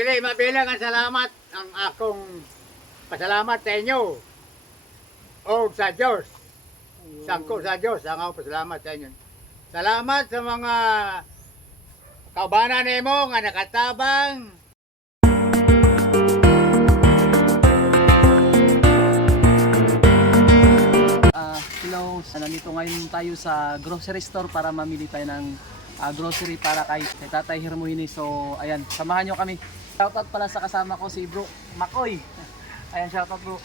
Dili mabilang ang salamat ang akong pasalamat sa inyo. O sa Diyos. Sangko sa Diyos ang akong pasalamat sa inyo. Salamat sa mga kaubanan nimo nga nakatabang. Ah, hello, Ah, nandito ngayon tayo sa grocery store para mamili tayo ng ah, grocery para kay, kay Tatay Hermohini. So, ayan, samahan nyo kami. Shoutout pala sa kasama ko si Bro Makoy. Ayan, shoutout bro.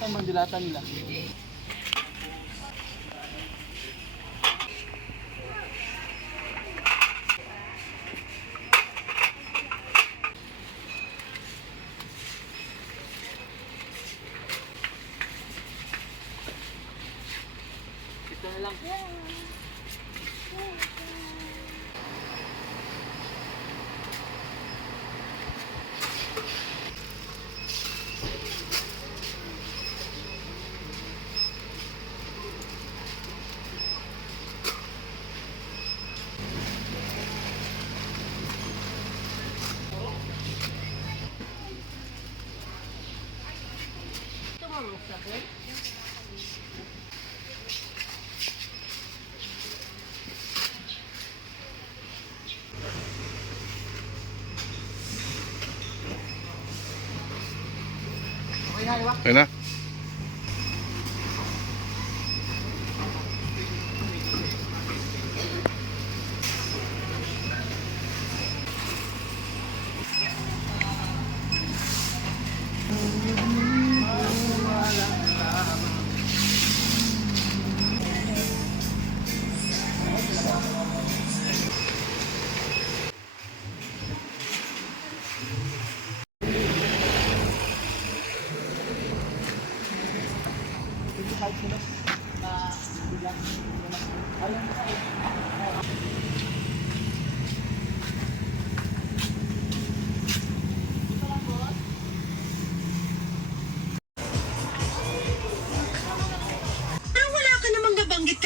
Saan bang dilata nila? Okay na, iwak. Ayun na. Pero wala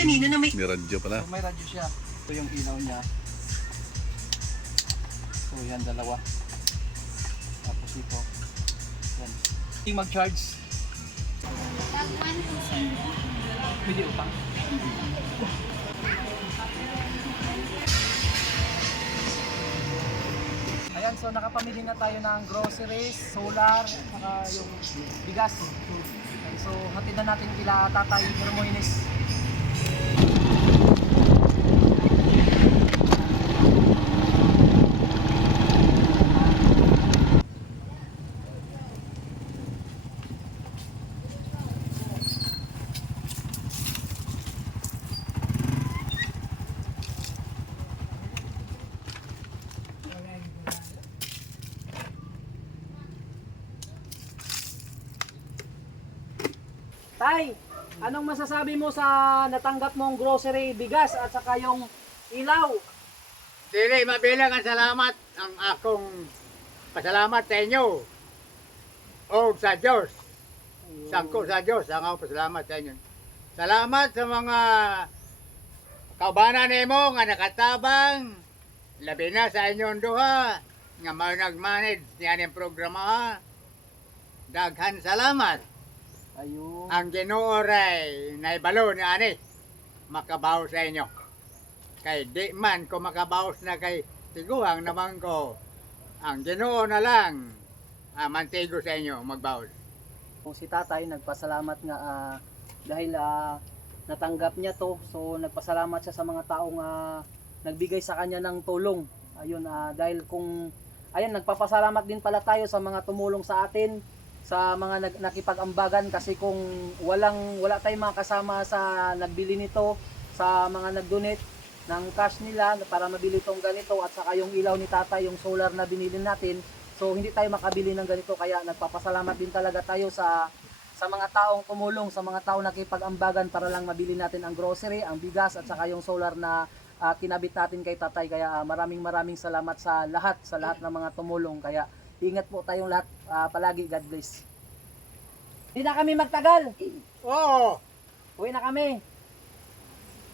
kanina na may May radyo pala. So, may radyo siya. Ito yung ilaw niya. So, yan, dalawa. Tapos ito. Yan. Hindi mag-charge. Pwede utang. Ayan, so nakapamili na tayo ng groceries, solar, saka yung bigas. So, hatid na natin kila Tatay Hermoines. Tay, anong masasabi mo sa natanggap mong grocery, bigas at saka yung ilaw? Dili mabilang ang salamat ang akong pasalamat sa inyo. O sa Diyos. Sangko sa Diyos ang akong pasalamat sa inyo. Salamat sa mga kaubanan nimo nga nakatabang. Labi na sa inyong duha nga may nag-manage yung programa ha. Daghan salamat. Ayun. Ang Ginoo ray naibalo ni ani makabaw sa inyo. Kay di man ko makabawas na kay tiguang naman ko. Ang Ginoo na lang ah, mantigo sa inyo magbawas. Kung si tatay nagpasalamat nga ah, dahil ah, natanggap niya to. So nagpasalamat siya sa mga taong ah, nagbigay sa kanya ng tulong. Ayun ah, dahil kung ayan nagpapasalamat din pala tayo sa mga tumulong sa atin sa mga nag, nakipag-ambagan kasi kung walang wala tayong mga kasama sa nagbili nito sa mga nag-donate ng cash nila para mabili tong ganito at saka yung ilaw ni tata yung solar na binili natin. So hindi tayo makabili ng ganito kaya nagpapasalamat din talaga tayo sa sa mga taong tumulong sa mga taong nakipag-ambagan para lang mabili natin ang grocery, ang bigas at saka yung solar na ah, kinabit natin kay tatay. Kaya ah, maraming maraming salamat sa lahat sa lahat ng mga tumulong. Kaya Ingat po tayong lahat ah, palagi. God bless. Hindi na kami magtagal. Oo, Uwi na kami.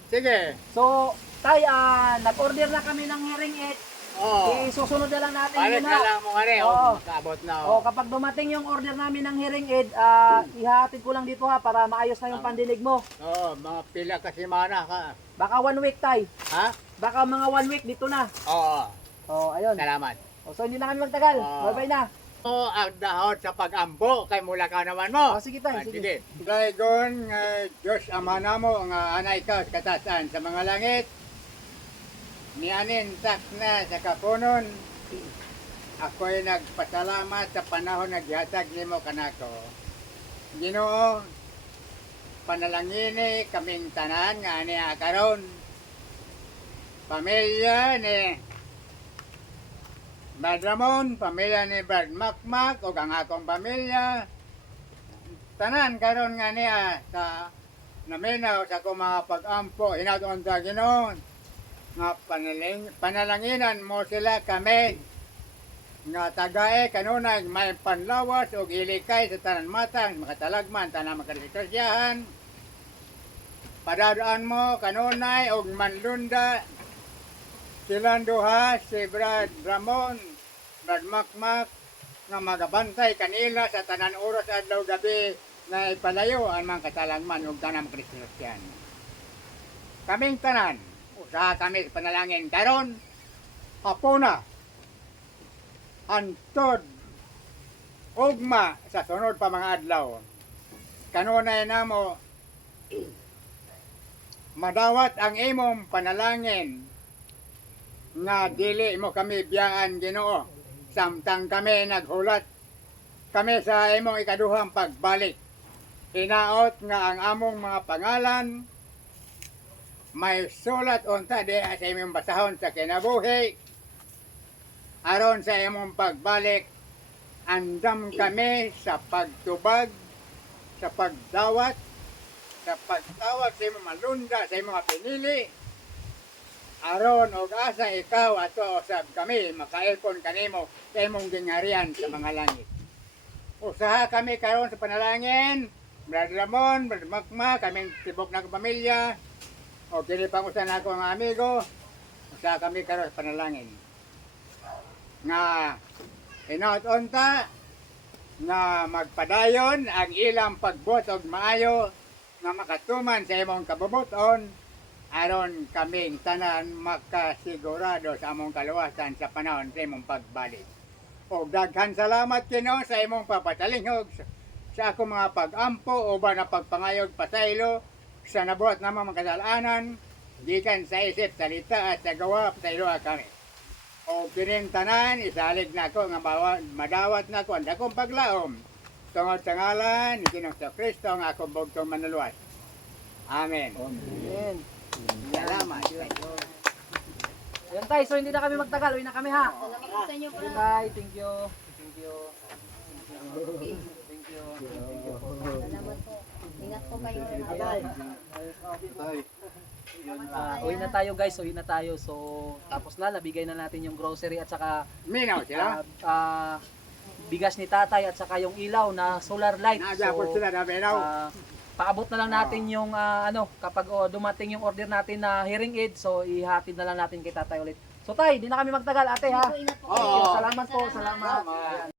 sige. So, tay, ah, nag-order na kami ng hearing aid. Oo. Isusunod na lang natin Balik yun na lang mo nga rin. Oo. Makaabot na. O, kapag dumating yung order namin ng hearing aid, ah, ihahatid ko lang dito ha para maayos na yung pandinig mo. Oo, mga pila kasi mana ka. Baka one week tay. Ha? Baka mga one week dito na. Oo, O, ayun. salamat. O, so hindi na kami magtagal. Ah. Bye-bye na. Oo, ang dahon sa pag-ambo kay mula ka naman mo. O, sige tay, Ah, sige. Sige. Daygon nga Diyos ama namo nga anay ka sa katasan sa mga langit. Nianin tak na sa kapunon. Ako'y nagpasalamat sa panahon na gihatag nimo kanako. Ginoo, panalangini kaming tanan nga niya karon. Pamilya ni Brad Ramon, pamilya ni Brad Makmak, o ang akong pamilya, tanan karon nga niya sa naminaw sa akong mga pag-ampo hinaton sa Ginoo nga panaling, panalanginan mo sila kami. Nga tagae kanunay may panlawas o ilikay sa tanan matang makatalagman tanan makadisikrasyahan padadaan mo kanunay og manlunda silang duha si Brad Ramon Brad Makmak nga magabantay kanila sa tanan oras adlaw gabi na ipalayo ang mga katalagman ug tanan Kristiyano. Kaming tanan, usaha kami panalangin karon hapuna antod ugma sa sunod pa mga adlaw. Kanunay namo madawat ang imong panalangin nga dili mo kami biyaan Ginoo. Samtang kami naghulat. Kami sa imong ikaduhang pagbalik. Hinaot nga ang among mga pangalan. May sulat unta diha sa imong basahon sa kinabuhi. Aron sa imong pagbalik andam kami sa pagtubag sa pagdawat sa pagtawag sa imong malunda sa imong pinili aron og asa ikaw ato usab kami makaelpon kanimo sa imong gingarian sa mga langit. Usaha kami karon sa panalangin. Brad Ramon, Brad Makma, kaming tibok na pamilya. O kini pang usa na ako mga amigo. Usaha kami karon sa panalangin. Nga inaot unta nga magpadayon ang ilang pagbuot og maayo nga makatuman sa imong kabubuton aron kaming tanan makasigurado sa among kaluwasan sa panahon sa imong pagbalik. O daghan salamat kino sa imong papatalingog sa, akong mga pag-ampo o ba na pagpangayog pasaylo sa nabuhat na mga kasalanan gikan sa isip, salita at sa gawa pasaylo kami. O kining tanan isalig na ako nga madawat na ako ang dakong paglaom tungod sa ngalan ni sa Kristo ang akong bugtong manuluwas. Amen. Amen. Salamat. Ayun tay, so hindi na kami magtagal. Uwi na kami ha. Salamat sa inyo, tay. Thank you. Thank you. Thank you. Thank you. Salamat po. Ingat po kayo. Ah, uwi na tayo guys, uwi na tayo. So, tapos na, nabigay na natin yung grocery at saka Minaw sila. ah, ah, bigas ni tatay at saka yung ilaw na solar light. Nagya po ah, paabot na lang natin yung ah, ano, kapag oh, dumating yung order natin na hearing aid, so ihatid na lang natin kay tatay ulit. So tay, di na kami magtagal ate ha. Oo. Salamat po, salamat. Salamat.